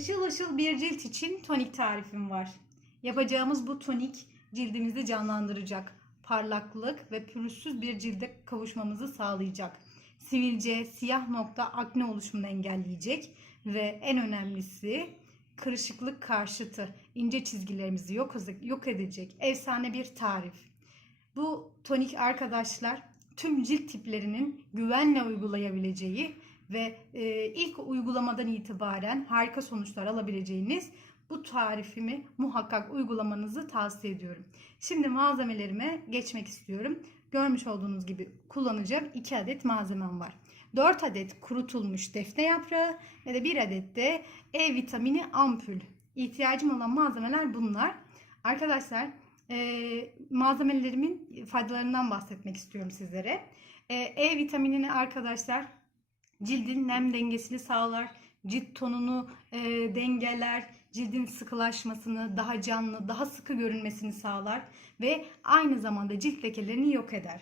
Işıl ışıl bir cilt için tonik tarifim var. Yapacağımız bu tonik cildimizi canlandıracak. Parlaklık ve pürüzsüz bir cilde kavuşmamızı sağlayacak. Sivilce, siyah nokta, akne oluşumunu engelleyecek ve en önemlisi kırışıklık karşıtı ince çizgilerimizi yok, yok edecek efsane bir tarif. Bu tonik arkadaşlar tüm cilt tiplerinin güvenle uygulayabileceği ve e, ilk uygulamadan itibaren harika sonuçlar alabileceğiniz bu tarifimi muhakkak uygulamanızı tavsiye ediyorum. Şimdi malzemelerime geçmek istiyorum. Görmüş olduğunuz gibi kullanacağım 2 adet malzemem var. 4 adet kurutulmuş defne yaprağı ve de 1 adet de E vitamini ampul. İhtiyacım olan malzemeler bunlar. Arkadaşlar e, malzemelerimin faydalarından bahsetmek istiyorum sizlere. E, e vitaminini arkadaşlar cildin nem dengesini sağlar, cilt tonunu e, dengeler, cildin sıkılaşmasını, daha canlı, daha sıkı görünmesini sağlar ve aynı zamanda cilt lekelerini yok eder.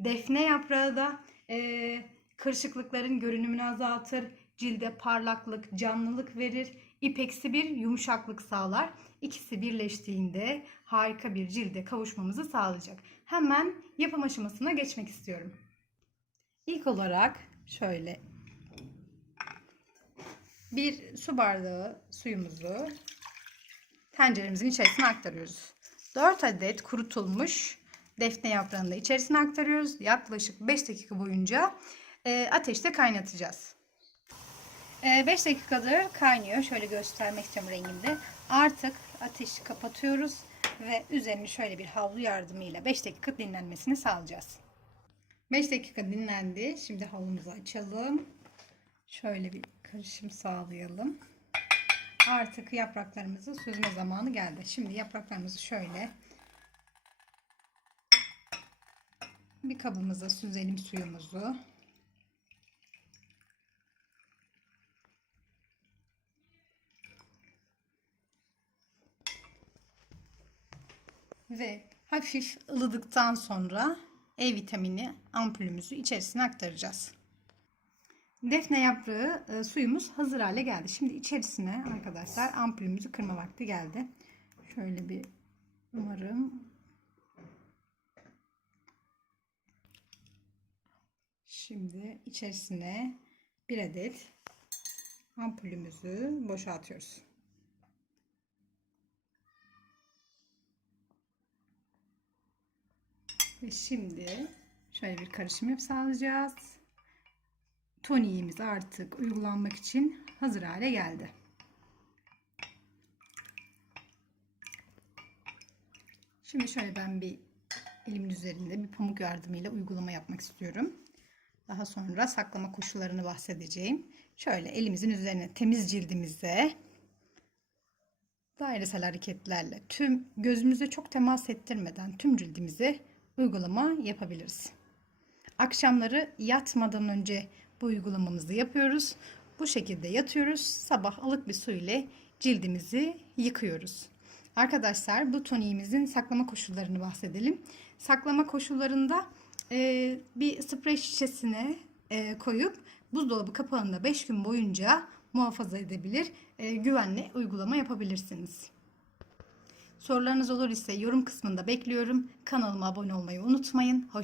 Defne yaprağı da e, kırışıklıkların görünümünü azaltır, cilde parlaklık, canlılık verir, ipeksi bir yumuşaklık sağlar. İkisi birleştiğinde harika bir cilde kavuşmamızı sağlayacak. Hemen yapım aşamasına geçmek istiyorum. İlk olarak şöyle bir su bardağı suyumuzu tenceremizin içerisine aktarıyoruz. 4 adet kurutulmuş defne yaprağını da içerisine aktarıyoruz. Yaklaşık 5 dakika boyunca e, ateşte kaynatacağız. 5 dakikadır kaynıyor. Şöyle göstermek istiyorum renginde. Artık ateşi kapatıyoruz ve üzerini şöyle bir havlu yardımıyla 5 dakika dinlenmesini sağlayacağız. 5 dakika dinlendi. Şimdi havlumuzu açalım. Şöyle bir karışım sağlayalım. Artık yapraklarımızı süzme zamanı geldi. Şimdi yapraklarımızı şöyle bir kabımıza süzelim suyumuzu. Ve hafif ılıdıktan sonra E vitamini ampulümüzü içerisine aktaracağız. Defne yaprağı e, suyumuz hazır hale geldi. Şimdi içerisine arkadaşlar ampulümüzü kırma vakti geldi. Şöyle bir umarım Şimdi içerisine bir adet ampulümüzü boşaltıyoruz. Ve şimdi şöyle bir karışım yap sağlayacağız. Toniğimiz artık uygulanmak için hazır hale geldi. Şimdi şöyle ben bir elimin üzerinde bir pamuk yardımıyla uygulama yapmak istiyorum. Daha sonra saklama koşullarını bahsedeceğim. Şöyle elimizin üzerine temiz cildimize dairesel hareketlerle tüm gözümüze çok temas ettirmeden tüm cildimize uygulama yapabiliriz. Akşamları yatmadan önce bu uygulamamızı yapıyoruz. Bu şekilde yatıyoruz. Sabah ılık bir su ile cildimizi yıkıyoruz. Arkadaşlar bu toniğimizin saklama koşullarını bahsedelim. Saklama koşullarında e, bir sprey şişesine e, koyup buzdolabı kapağında 5 gün boyunca muhafaza edebilir, e, güvenli uygulama yapabilirsiniz. Sorularınız olur ise yorum kısmında bekliyorum. Kanalıma abone olmayı unutmayın. Hoşçakalın.